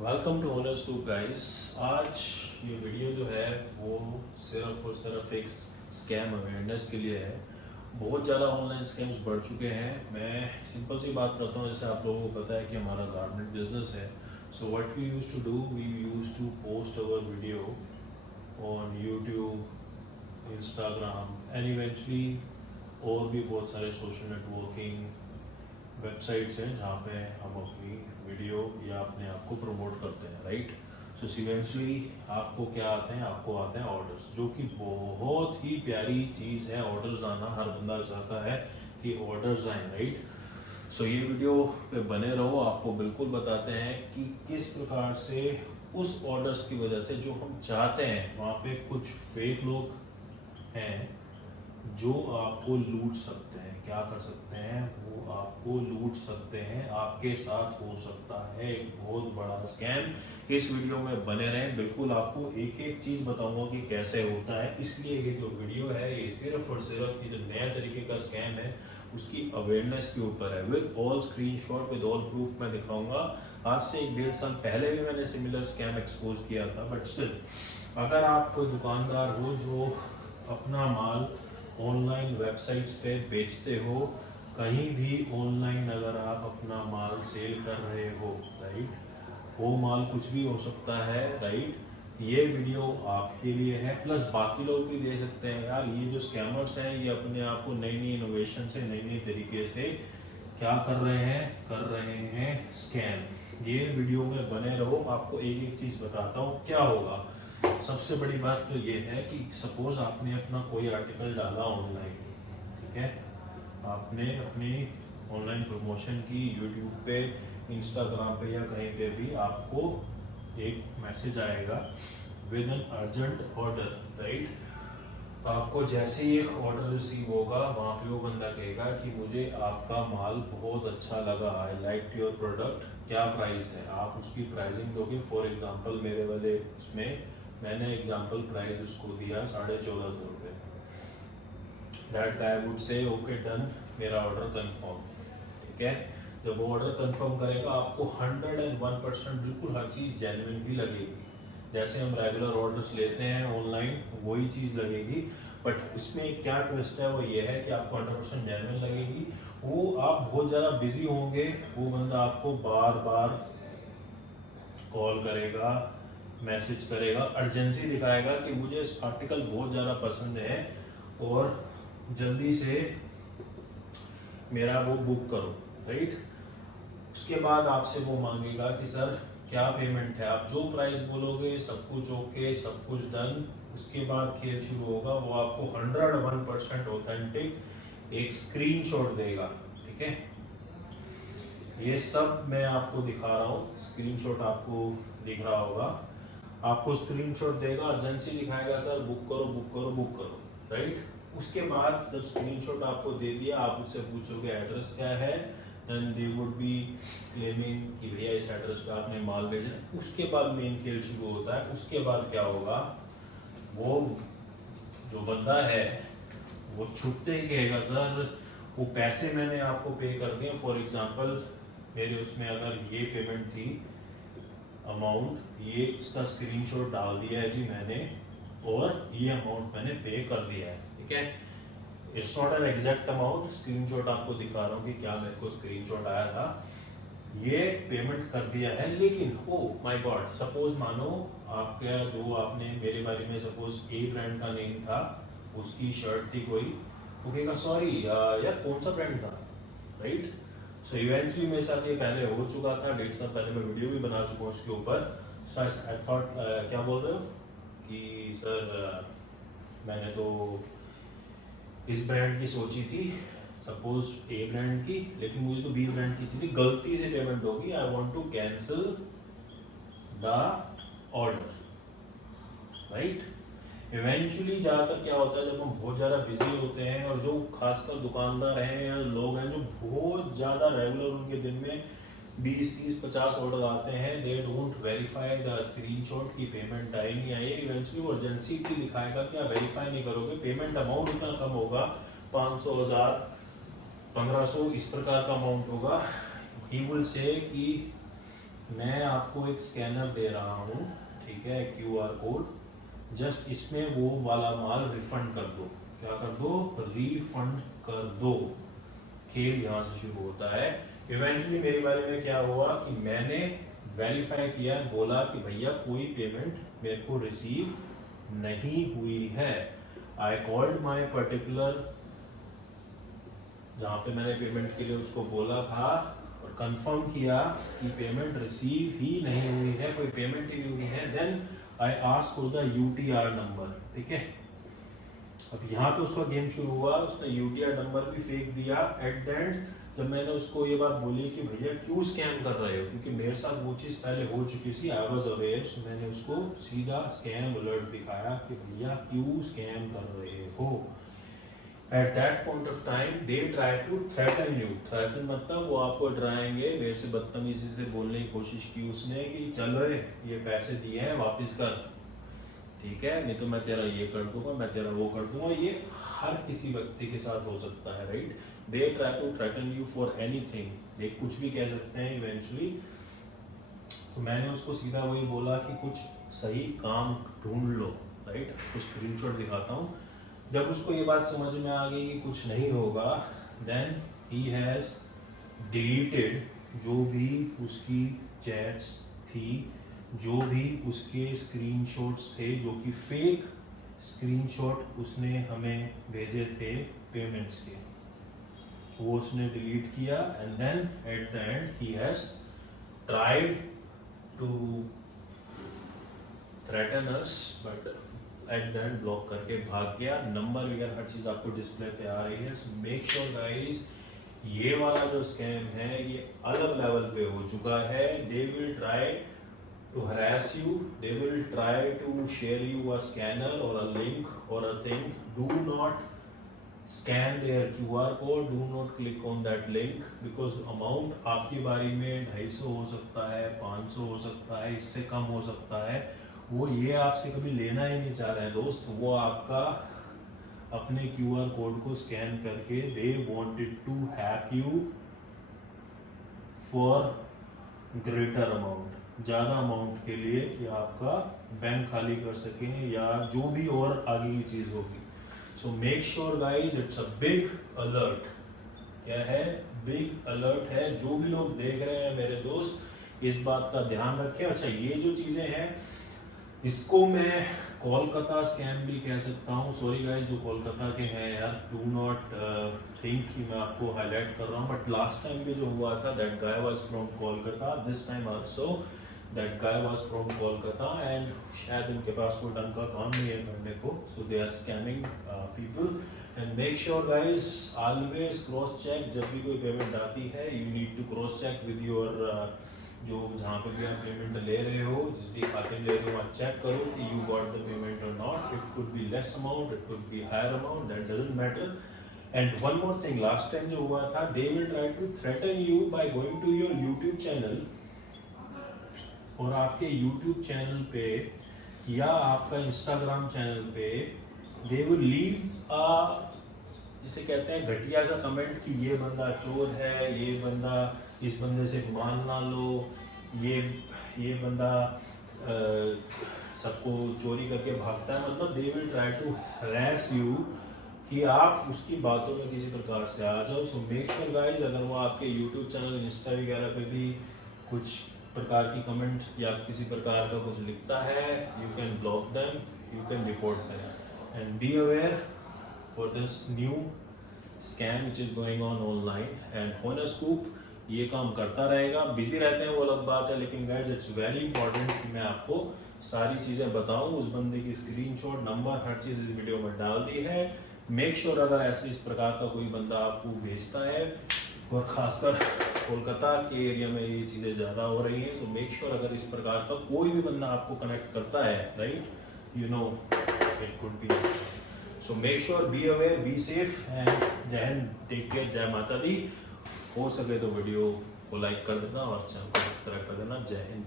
Welcome to owners two guys. आज ये video जो है वो सिर्फ और सिर्फ एक स्कैम अवेयरनेस के लिए है। बहुत ज़्यादा ऑनलाइन स्कैम्स बढ़ चुके हैं। मैं सिंपल सी बात करता हूँ, जैसे आप लोगों को पता है कि हमारा गारमेंट बिजनेस है। So what we use to do, we use to post our video on YouTube, Instagram and eventually और भी बहुत सारे सोशल नेटवर्किंग वेबसाइट्स हैं जहाँ पे हम अपनी वीडियो या अपने आप को प्रमोट करते हैं, राइट। सो इवेंचुअली आपको क्या आते हैं, आपको आते हैं ऑर्डर्स, जो कि बहुत ही प्यारी चीज़ है। ऑर्डर्स आना, हर बंदा चाहता है कि ऑर्डर्स आए, राइट। सो ये वीडियो पे बने रहो, आपको बिल्कुल बताते हैं कि किस प्रकार से उस ऑर्डर्स की वजह से जो हम चाहते हैं वहाँ पे कुछ फेक लोग हैं जो आपको लूट सकते हैं। क्या कर सकते हैं वो, आपको लूट सकते हैं। आपके साथ हो सकता है एक बहुत बड़ा स्कैम। इस वीडियो में बने रहें, बिल्कुल आपको एक एक चीज बताऊंगा कि कैसे होता है। इसलिए ये जो वीडियो है ये सिर्फ और सिर्फ ये जो नया तरीके का स्कैम है उसकी अवेयरनेस के ऊपर है। With all screenshot, with all proof मैं दिखाऊंगा। आज से 1-1.5 साल पहले भी मैंने सिमिलर स्कैम एक्सपोज किया था, बट स्टिल अगर आप कोई दुकानदार हो जो अपना माल ऑनलाइन वेबसाइट्स पे बेचते हो, कहीं भी ऑनलाइन अगर आप अपना माल सेल कर रहे हो, राइट, वो माल कुछ भी हो सकता है, राइट। ये वीडियो आपके लिए है, प्लस बाकी लोग भी दे सकते हैं। यार ये जो स्कैमर्स हैं ये अपने आप को नई नई इनोवेशन से, नई नई तरीके से क्या कर रहे हैं स्कैम। ये वीडियो में बने रहो, आपको एक एक चीज बताता हूँ क्या होगा। सबसे बड़ी बात तो ये है कि सपोज आपने अपना कोई आर्टिकल डाला ऑनलाइन, ठीक है, आपने अपनी ऑनलाइन प्रमोशन की यूट्यूब पे, इंस्टाग्राम पे या कहीं पे भी, आपको एक मैसेज आएगा with an urgent order, right. आपको जैसे ही एक ऑर्डर रिसीव होगा वहाँ पे वो बंदा कहेगा कि मुझे आपका माल बहुत अच्छा लगा, आई लाइक योर प्रोडक्ट, क्या प्राइस है। आप उसकी प्राइसिंग दोगे। फॉर एग्जांपल मेरे वाले उसमें मैंने एग्जांपल प्राइस उसको दिया 1450 रुपये। That guy would say okay done, मेरा ऑर्डर कंफर्म, ठीक है। जब वो ऑर्डर कंफर्म करेगा आपको 101% बिल्कुल हर चीज़ जेन्युइन ही लगेगी। जैसे हम रेगुलर ऑर्डर्स लेते हैं ऑनलाइन वही चीज़ लगेगी, बट इसमें क्या ट्विस्ट है वो ये है कि आपको 100% जेन्युइन लगेगी। वो आप बहुत ज़्यादा बिजी होंगे, वो बंदा आपको बार बार कॉल करेगा, मैसेज करेगा, अर्जेंसी दिखाएगा कि मुझे इस आर्टिकल बहुत ज़्यादा पसंद है और जल्दी से मेरा वो बुक करो, राइट। उसके बाद आपसे वो मांगेगा कि सर क्या पेमेंट है। आप जो प्राइस बोलोगे सब कुछ ओके, सब कुछ डन। उसके बाद खेल शुरू होगा। वो आपको 101% ऑथेंटिक एक स्क्रीनशॉट देगा, ठीक है। ये सब मैं आपको दिखा रहा हूँ, स्क्रीनशॉट आपको दिख रहा होगा। आपको स्क्रीनशॉट देगा, अर्जेंसी दिखाएगा, सर बुक करो बुक करो बुक करो, राइट। उसके बाद जब स्क्रीनशॉट आपको दे दिया, आप उससे पूछोगे एड्रेस क्या है, then they would be claiming कि भैया इस एड्रेस पे आपने माल भेजना है। उसके बाद मेन खेल शुरू होता है। उसके बाद क्या होगा, वो जो बंदा है वो छुपते ही कहेगा सर वो पैसे मैंने आपको पे कर दिए। फॉर एग्जांपल मेरे उसमें अगर ये पेमेंट थी अमाउंट, ये इसका स्क्रीनशॉट डाल दिया है जी मैंने, और ये अमाउंट मैंने पे कर दिया है, ठीक है। It's not an exact amount, screenshot आपको दिखा रहा हूँ कि क्या मेरे को स्क्रीनशॉट आया था, ये पेमेंट कर दिया है। लेकिन ओ माय गॉड, सपोज मानो आपका जो आपने मेरे बारे में सपोज ए ब्रांड का नेम था, उसकी शर्ट थी कोई, वो कहेगा सॉरी यार कौन सा ब्रांड था, राइट। सो इवेंचुअली मेरे साथ ये पहले हो चुका था, 1.5 साल पहले मैं वीडियो भी बना चुका हूँ उसके ऊपर। सो आई थॉट क्या बोल रहे हो कि सर मैंने तो इस ब्रांड की सोची थी, सपोज ए ब्रांड की, लेकिन मुझे तो बी ब्रांड की थी, गलती से पेमेंट होगी, I want to cancel the order, right. Eventually ज़्यादातर क्या होता है जब हम बहुत ज़्यादा बिजी होते हैं, और जो खासकर दुकानदार हैं या लोग हैं जो बहुत ज़्यादा रेगुलर उनके दिन में 20-30-50 ऑर्डर आते हैं, they don't verify the screenshot की पेमेंट आई नहीं आई। इवेंचुअली वो अर्जेंसी भी दिखाएगा कि आप वेरीफाई नहीं करोगे, पेमेंट अमाउंट इतना कम होगा, 500, 1000, 1500 इस प्रकार का अमाउंट होगा। ही विल से कि मैं आपको एक स्कैनर दे रहा हूँ, ठीक है, QR कोड, जस्ट इसमें वो वाला माल रिफंड कर दो। क्या कर दो? रिफंड कर दो। खेल यहाँ से शुरू होता है। इवेंचुअली मेरे बारे में क्या हुआ कि मैंने वेरीफाई किया, बोला कि भैया कोई पेमेंट मेरे को रिसीव नहीं हुई है। आई कॉल्ड माई पर्टिकुलर, जहाँ पे मैंने पेमेंट के लिए उसको बोला था, और कंफर्म किया कि पेमेंट रिसीव ही नहीं हुई है, कोई पेमेंट ही नहीं हुई है। Then I asked for the UTR number, ठीक है। अब यहाँ पे उसका गेम शुरू हुआ, उसने UTR नंबर भी फेक दिया। एट द एंड जब मैंने उसको ये बात बोली कि भैया क्यों स्कैम कर रहे हो, क्योंकि मेरे साथ वो चीज़ पहले हो चुकी थी, आई वाज अवेयर, सो मैंने उसको सीधा स्कैम अलर्ट दिखाया कि भैया क्यों स्कैम कर रहे हो। At that point of time, they try to threaten you. Threaten मतलब वो आपको डराएंगे। मेरे से बदतमीजी से बोलने की कोशिश की उसने कि चलो ये पैसे दिए हैं वापस कर, ठीक है, नहीं तो मैं तेरा ये कर दूंगा, मैं तेरा वो कर दूंगा। ये हर किसी व्यक्ति के साथ हो सकता है, right. They try to threaten you for anything, they कुछ भी कह सकते हैं इवेंचुअली। तो मैंने उसको सीधा वही बोला कि कुछ सही काम ढूंढ लो, राइट। कुछ स्क्रीनशॉट दिखाता हूँ। जब उसको ये बात समझ में आ गई कि कुछ नहीं होगा, देन ही हैज डिलीटेड जो भी उसकी चैट्स थी, जो भी उसके स्क्रीनशॉट्स थे, जो कि फेक स्क्रीनशॉट उसने हमें भेजे थे पेमेंट्स के, वो उसने डिलीट किया। And then at the end he has tried to threaten us, but at the end block करके भाग गया। नंबर वगैरह हर चीज़ आपको डिस्प्ले पे आ रही है। सो मेक श्योर गाइस, ये वाला जो स्कैम है ये अलग लेवल पे हो चुका है। दे will try to harass you, they will try to share you a scanner or a link or a thing. Do not scan their QR code, do not click on that link, because amount आपकी बारी में 250 हो सकता है, 500 हो सकता है, इससे कम हो सकता है। वो ये आपसे कभी लेना ही नहीं चाह रहे हैं दोस्त। वो आपका अपने QR कोड को स्कैन करके they wanted to hack you for greater amount, ज़्यादा अमाउंट के लिए, कि आपका बैंक खाली कर सकें या जो भी और आगे की चीज़ होगी। So make sure guys, it's a big alert. क्या है? बिग अलर्ट है। जो भी लोग देख रहे हैं मेरे दोस्त, इस बात का ध्यान रखें। अच्छा, ये जो चीज़ें हैं इसको मैं कोलकाता स्कैम भी कह सकता हूँ। सॉरी गाइज जो कोलकाता के हैं यार, डू नॉट थिंक कि मैं आपको हाईलाइट कर रहा हूँ, बट लास्ट टाइम भी जो हुआ था, that guy was from Kolkata, this time also that guy was from Kolkata, and शायद उनके पास कोई ढंग का काम नहीं है करने को, so they are scamming people. And make sure guys, always cross check. जब भी कोई पेमेंट आती है, you need to cross check with your जो जहाँ पे भी आप पेमेंट ले रहे हो, जिस भी खाते में ले रहे हो, आप चेक करो कि यू गॉट द पेमेंट और not. It could be less amount, it could be higher amount, that doesn't matter. And one more thing, last time जो हुआ था, they will try to threaten you by going to your YouTube channel, और आपके YouTube channel पे या आपका Instagram channel पे they will leave a, जिसे कहते हैं घटिया सा कमेंट कि ये बंदा चोर है, ये बंदा, इस बंदे से मान ना लो, ये बंदा सबको चोरी करके भागता है। मतलब they will try to harass you कि आप उसकी बातों में किसी प्रकार से आ जाओ। सो मेक श्योर गाइज, अगर वो आपके यूट्यूब चैनल, इंस्टा वगैरह पे भी कुछ प्रकार की कमेंट या किसी प्रकार का कुछ लिखता है, you can block them, you can report them, and be aware for this new scam which is going on online. And होनस्कूप ये काम करता रहेगा। बिजी रहते हैं वो अलग बात है, लेकिन गाइज इट्स वेरी इंपॉर्टेंट कि मैं आपको सारी चीज़ें बताऊं। उस बंदे की स्क्रीनशॉट, नंबर, हर चीज़ इस वीडियो में डाल दी है। मेक श्योर अगर ऐसे इस प्रकार का कोई बंदा आपको भेजता है, और खासकर कोलकाता के एरिया में ये चीज़ें ज़्यादा हो रही हैं, सो मेक श्योर अगर इस प्रकार का कोई भी बंदा आपको कनेक्ट करता है, right, you know it could B. So make sure, be aware, be safe, and जय हिंद, टेक केयर, जय माता दी। हो सके तो वीडियो को लाइक कर देना और चैनल को सब्सक्राइब कर देना। जय हिंद।